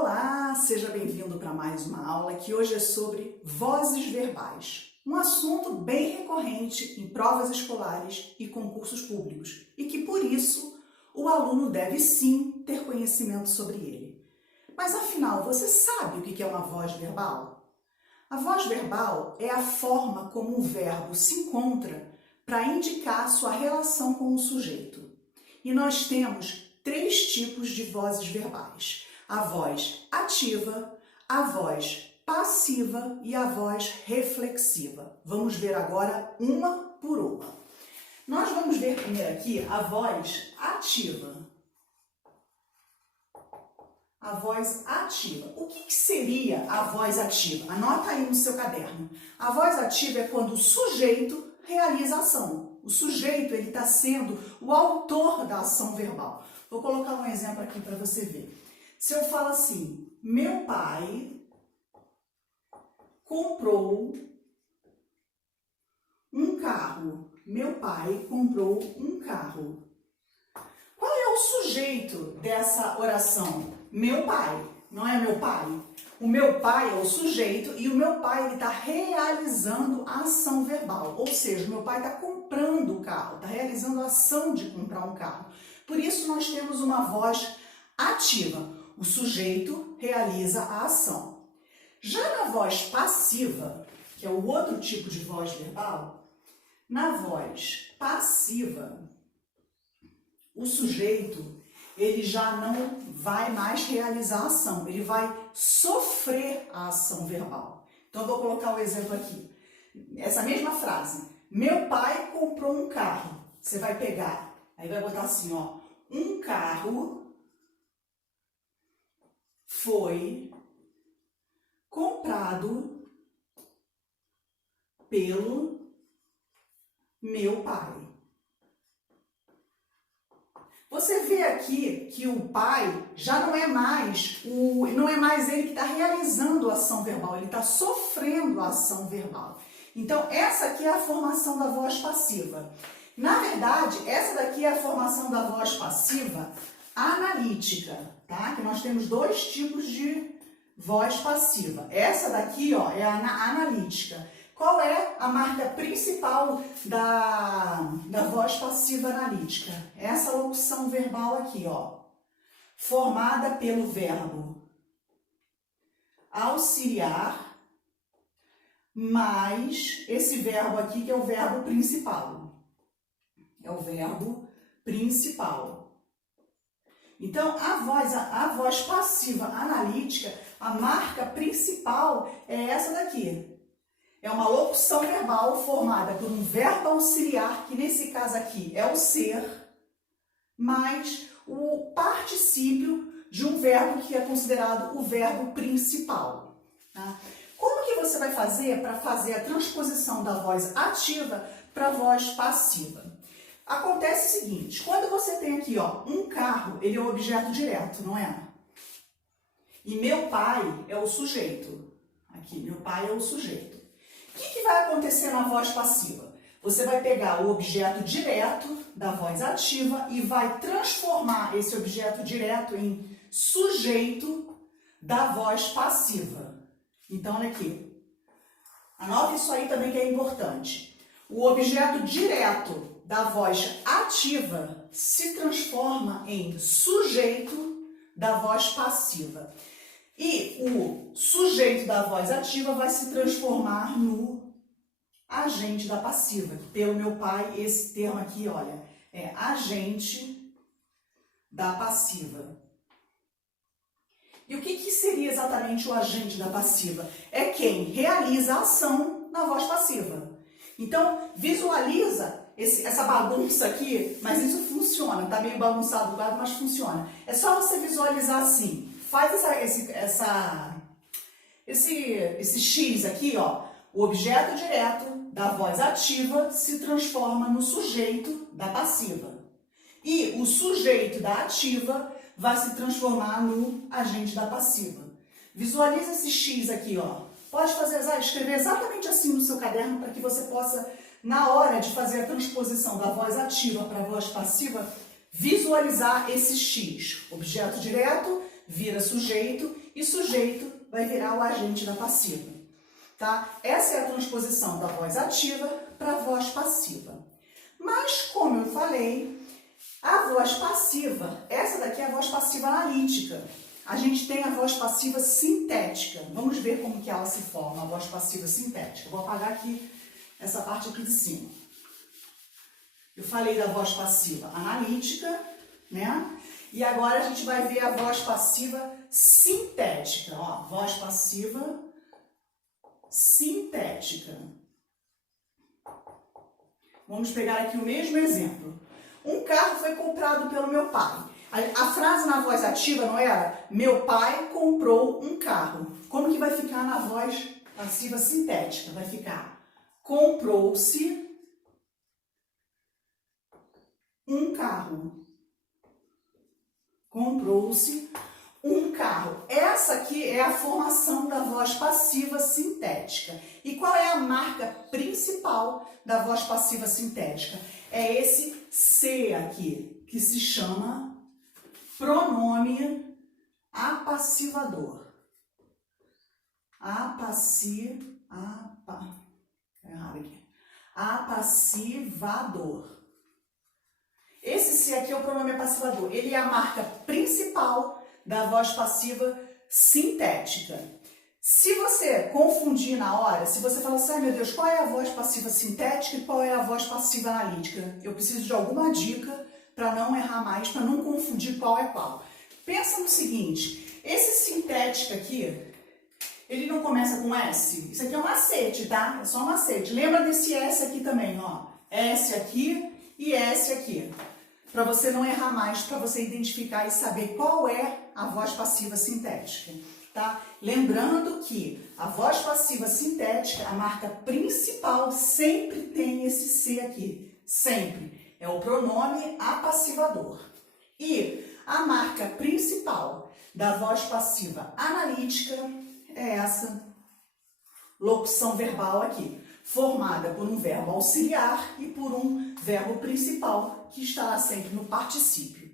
Olá, seja bem-vindo para mais uma aula que hoje é sobre vozes verbais. Um assunto bem recorrente em provas escolares e concursos públicos e que, por isso, o aluno deve sim ter conhecimento sobre ele. Mas afinal, você sabe o que é uma voz verbal? A voz verbal é a forma como o verbo se encontra para indicar sua relação com o sujeito. E nós temos 3 tipos de vozes verbais: a voz ativa, a voz passiva e a voz reflexiva. Vamos ver agora uma por uma. Nós vamos ver primeiro aqui a voz ativa. A voz ativa. O que seria a voz ativa? Anota aí no seu caderno. A voz ativa é quando o sujeito realiza a ação. O sujeito, ele está sendo o autor da ação verbal. Vou colocar um exemplo aqui para você ver. Se eu falo assim, meu pai comprou um carro. Meu pai comprou um carro. Qual é o sujeito dessa oração? Meu pai. Não é meu pai? O meu pai é o sujeito e o meu pai está realizando a ação verbal. Ou seja, o meu pai está comprando o carro, está realizando a ação de comprar um carro. Por isso nós temos uma voz ativa. O sujeito realiza a ação. Já na voz passiva, que é o outro tipo de voz verbal, na voz passiva, o sujeito ele já não vai mais realizar a ação, ele vai sofrer a ação verbal. Então eu vou colocar o exemplo aqui. Essa mesma frase, meu pai comprou um carro. Você vai pegar, aí vai botar assim, ó, um carro foi comprado pelo meu pai. Você vê aqui que o pai já não é mais ele que está realizando a ação verbal, ele está sofrendo a ação verbal. Então, essa aqui é a formação da voz passiva. Na verdade, essa daqui é a formação da voz passiva analítica, tá? Que nós temos 2 tipos de voz passiva. Essa daqui, ó, é a analítica. Qual é a marca principal da voz passiva analítica? Essa locução verbal aqui, ó, formada pelo verbo auxiliar mais esse verbo aqui que é o verbo principal. É o verbo principal. Então, a voz passiva analítica, a marca principal é essa daqui. É uma locução verbal formada por um verbo auxiliar, que nesse caso aqui é o ser, mais o particípio de um verbo que é considerado o verbo principal. Tá? Como que você vai fazer para fazer a transposição da voz ativa para a voz passiva? Acontece o seguinte, quando você tem aqui, ó, um carro, ele é o objeto direto, não é? E meu pai é o sujeito. Aqui, meu pai é o sujeito. O que vai acontecer na voz passiva? Você vai pegar o objeto direto da voz ativa e vai transformar esse objeto direto em sujeito da voz passiva. Então, olha aqui. Anota isso aí também que é importante. O objeto direto da voz ativa se transforma em sujeito da voz passiva. E o sujeito da voz ativa vai se transformar no agente da passiva. Pelo meu pai, esse termo aqui, olha, é agente da passiva. E o que seria exatamente o agente da passiva? É quem realiza a ação na voz passiva. Então, visualiza essa bagunça aqui, mas isso funciona. Tá meio bagunçado o quadro, mas funciona. É só você visualizar assim. Faz esse X aqui, ó. O objeto direto da voz ativa se transforma no sujeito da passiva. E o sujeito da ativa vai se transformar no agente da passiva. Visualiza esse X aqui, ó. Pode escrever exatamente assim no seu caderno para que você possa, na hora de fazer a transposição da voz ativa para a voz passiva, visualizar esse X. Objeto direto vira sujeito e sujeito vai virar o agente da passiva, tá? Essa é a transposição da voz ativa para a voz passiva. Mas, como eu falei, a voz passiva, essa daqui é a voz passiva analítica. A gente tem a voz passiva sintética. Vamos ver como que ela se forma, a voz passiva sintética. Vou apagar aqui essa parte aqui de cima. Eu falei da voz passiva analítica, né? E agora a gente vai ver a voz passiva sintética. Ó, voz passiva sintética. Vamos pegar aqui o mesmo exemplo. Um carro foi comprado pelo meu pai. A frase na voz ativa não era meu pai comprou um carro. Como que vai ficar na voz passiva sintética? Vai ficar comprou-se um carro. Comprou-se um carro. Essa aqui é a formação da voz passiva sintética. E qual é a marca principal da voz passiva sintética? É esse C aqui, que se chama pronome apassivador. Apassivador. Esse C aqui é o pronome apassivador. Ele é a marca principal da voz passiva sintética. Se você confundir na hora, se você falar assim, ai meu Deus, qual é a voz passiva sintética e qual é a voz passiva analítica? Eu preciso de alguma dica para não errar mais, para não confundir qual é qual. Pensa no seguinte, esse sintética aqui, ele não começa com S? Isso aqui é um macete, tá? É só um macete. Lembra desse S aqui também, ó. S aqui e S aqui. Para você não errar mais, para você identificar e saber qual é a voz passiva sintética, tá? Lembrando que a voz passiva sintética, a marca principal sempre tem esse C aqui, sempre. É o pronome apassivador. E a marca principal da voz passiva analítica é essa locução verbal aqui, formada por um verbo auxiliar e por um verbo principal, que estará sempre no particípio,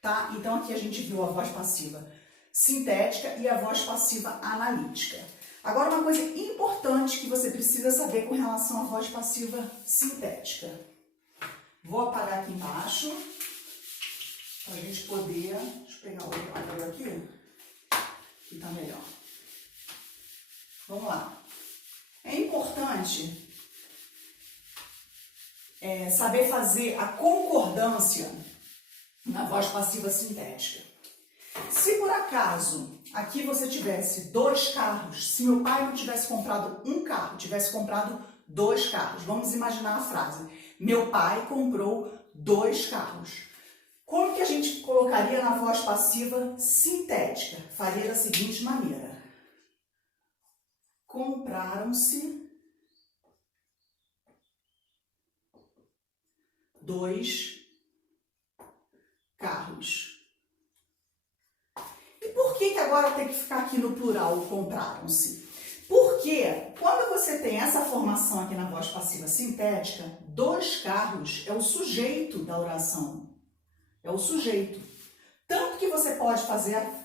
tá? Então, aqui a gente viu a voz passiva sintética e a voz passiva analítica. Agora, uma coisa importante que você precisa saber com relação à voz passiva sintética. Vou apagar aqui embaixo, para a gente poder... Deixa eu pegar o outro aqui, que tá melhor. Vamos lá. É importante saber fazer a concordância na voz passiva sintética. Se por acaso aqui você tivesse 2 carros, se meu pai não tivesse comprado um carro, tivesse comprado 2 carros, vamos imaginar a frase, meu pai comprou 2 carros. Como que a gente colocaria na voz passiva sintética? Faria da seguinte maneira. Compraram-se 2 carros. E por que agora tem que ficar aqui no plural, compraram-se? Porque quando você tem essa formação aqui na voz passiva sintética, 2 carros é o sujeito da oração. É o sujeito. Tanto que você pode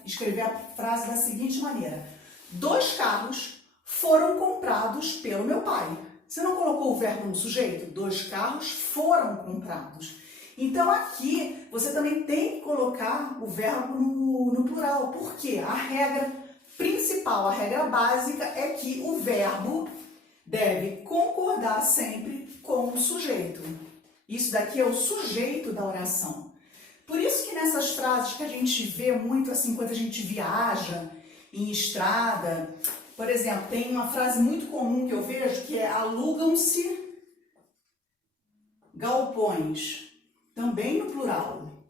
escrever a frase da seguinte maneira. 2 carros foram comprados pelo meu pai. Você não colocou o verbo no sujeito? 2 carros foram comprados. Então, aqui, você também tem que colocar o verbo no plural. Por quê? A regra principal, a regra básica é que o verbo deve concordar sempre com o sujeito. Isso daqui é o sujeito da oração. Por isso que nessas frases que a gente vê muito assim, quando a gente viaja em estrada, por exemplo, tem uma frase muito comum que eu vejo que é alugam-se galpões, também no plural.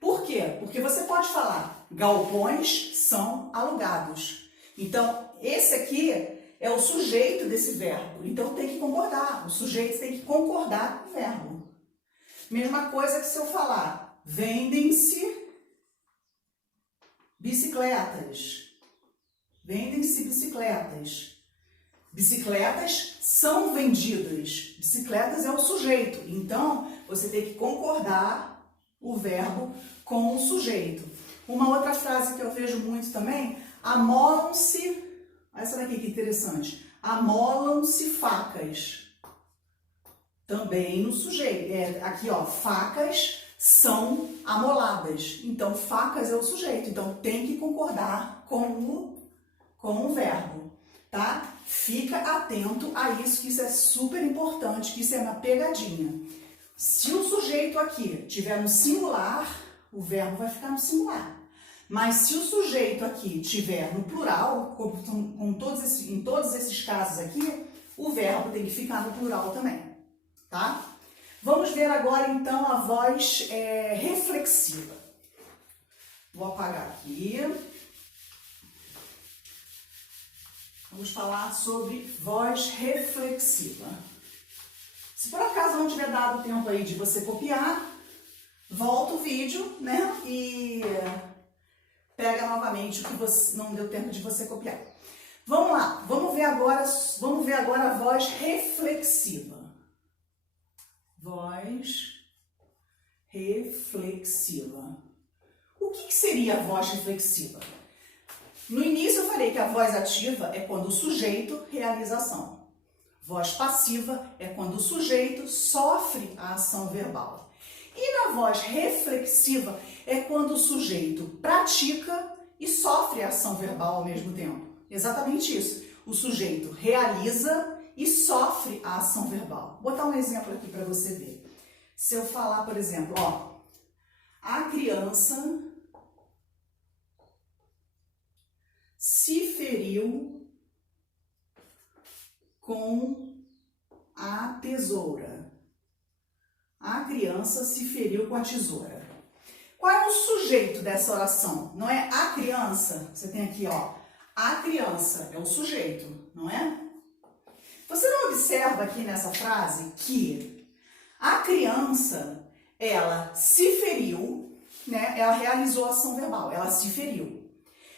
Por quê? Porque você pode falar galpões são alugados. Então, esse aqui é o sujeito desse verbo. Então, tem que concordar. O sujeito tem que concordar com o verbo. Mesma coisa que se eu falar vendem-se bicicletas. Vendem-se bicicletas. Bicicletas são vendidas. Bicicletas é o sujeito. Então, você tem que concordar o verbo com o sujeito. Uma outra frase que eu vejo muito também, amolam-se, olha essa daqui que interessante, amolam-se facas. Também no sujeito, aqui ó, facas são amoladas, então facas é o sujeito, então tem que concordar com o verbo, tá? Fica atento a isso, que isso é super importante, que isso é uma pegadinha. Se o sujeito aqui tiver no singular, o verbo vai ficar no singular. Mas se o sujeito aqui tiver no plural, em todos esses casos aqui, o verbo tem que ficar no plural também, tá? Vamos ver agora, então, a voz reflexiva. Vou apagar aqui. Vamos falar sobre voz reflexiva. Se por acaso não tiver dado tempo aí de você copiar, volta o vídeo, né? E pega novamente o que não deu tempo de você copiar. Vamos lá, vamos ver agora a voz reflexiva. Voz reflexiva. O que seria a voz reflexiva? No início eu falei que a voz ativa é quando o sujeito realiza a ação. Voz passiva é quando o sujeito sofre a ação verbal. E na voz reflexiva é quando o sujeito pratica e sofre a ação verbal ao mesmo tempo. Exatamente isso. O sujeito realiza e sofre a ação verbal. Vou botar um exemplo aqui para você ver. Se eu falar, por exemplo, ó, a criança se feriu com a tesoura. A criança se feriu com a tesoura. Qual é o sujeito dessa oração? Não é a criança? Você tem aqui, ó, a criança é o sujeito, não é? Você não observa aqui nessa frase que a criança, ela se feriu, né? Ela realizou a ação verbal, ela se feriu.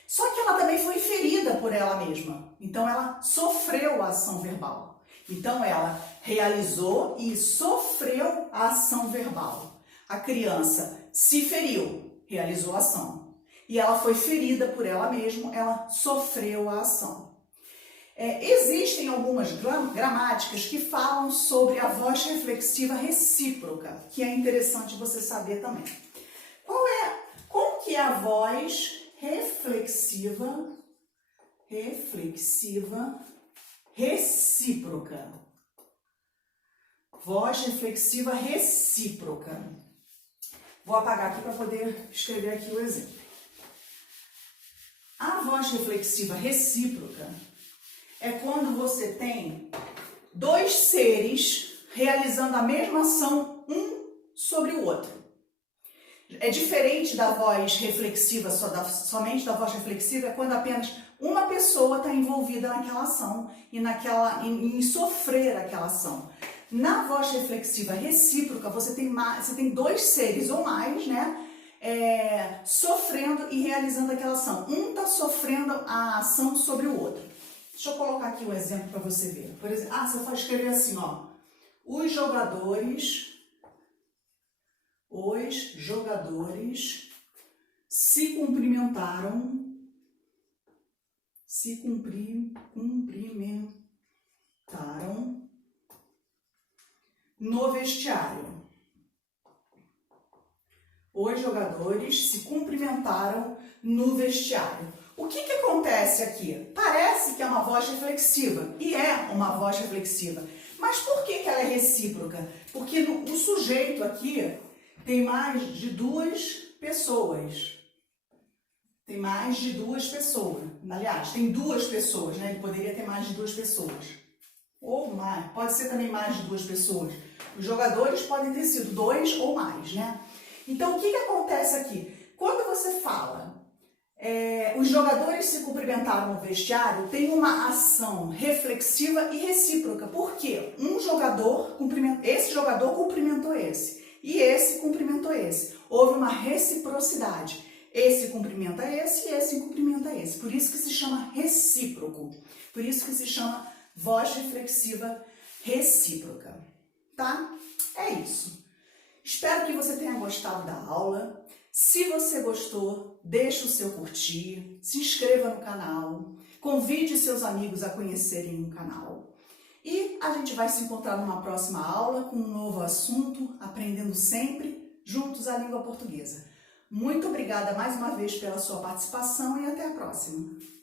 Só que ela também foi ferida por ela mesma. Então, ela sofreu a ação verbal. Então, ela realizou e sofreu a ação verbal. A criança se feriu, realizou a ação. E ela foi ferida por ela mesma, ela sofreu a ação. Existem algumas gramáticas que falam sobre a voz reflexiva recíproca, que é interessante você saber também. Como que é a voz reflexiva recíproca? Voz reflexiva recíproca. Vou apagar aqui para poder escrever aqui o exemplo. A voz reflexiva recíproca é quando você tem dois seres realizando a mesma ação um sobre o outro. É diferente da voz reflexiva, somente da voz reflexiva, é quando apenas uma pessoa está envolvida naquela ação e em sofrer aquela ação. Na voz reflexiva recíproca, você tem dois seres ou mais, né? Sofrendo e realizando aquela ação. Um está sofrendo a ação sobre o outro. Deixa eu colocar aqui um exemplo para você ver. Por exemplo, você pode escrever assim, ó. Os jogadores se cumprimentaram no vestiário. Os jogadores se cumprimentaram no vestiário. O que acontece aqui? Parece que é uma voz reflexiva, e é uma voz reflexiva. Mas por que ela é recíproca? Porque o sujeito aqui tem mais de duas pessoas. Aliás, tem duas pessoas, né? Ele poderia ter mais de duas pessoas. Ou mais, pode ser também mais de duas pessoas. Os jogadores podem ter sido dois ou mais, né? Então, o que acontece aqui? Quando você fala os jogadores se cumprimentaram no vestiário, tem uma ação reflexiva e recíproca. Por quê? Esse jogador cumprimentou esse e esse cumprimentou esse. Houve uma reciprocidade. Esse cumprimenta esse e esse cumprimenta esse. Por isso que se chama recíproco. Por isso que se chama voz reflexiva recíproca. Tá? É isso. Espero que você tenha gostado da aula. Se você gostou, deixe o seu curtir, se inscreva no canal, convide seus amigos a conhecerem o canal. E a gente vai se encontrar numa próxima aula com um novo assunto, aprendendo sempre juntos a língua portuguesa. Muito obrigada mais uma vez pela sua participação e até a próxima!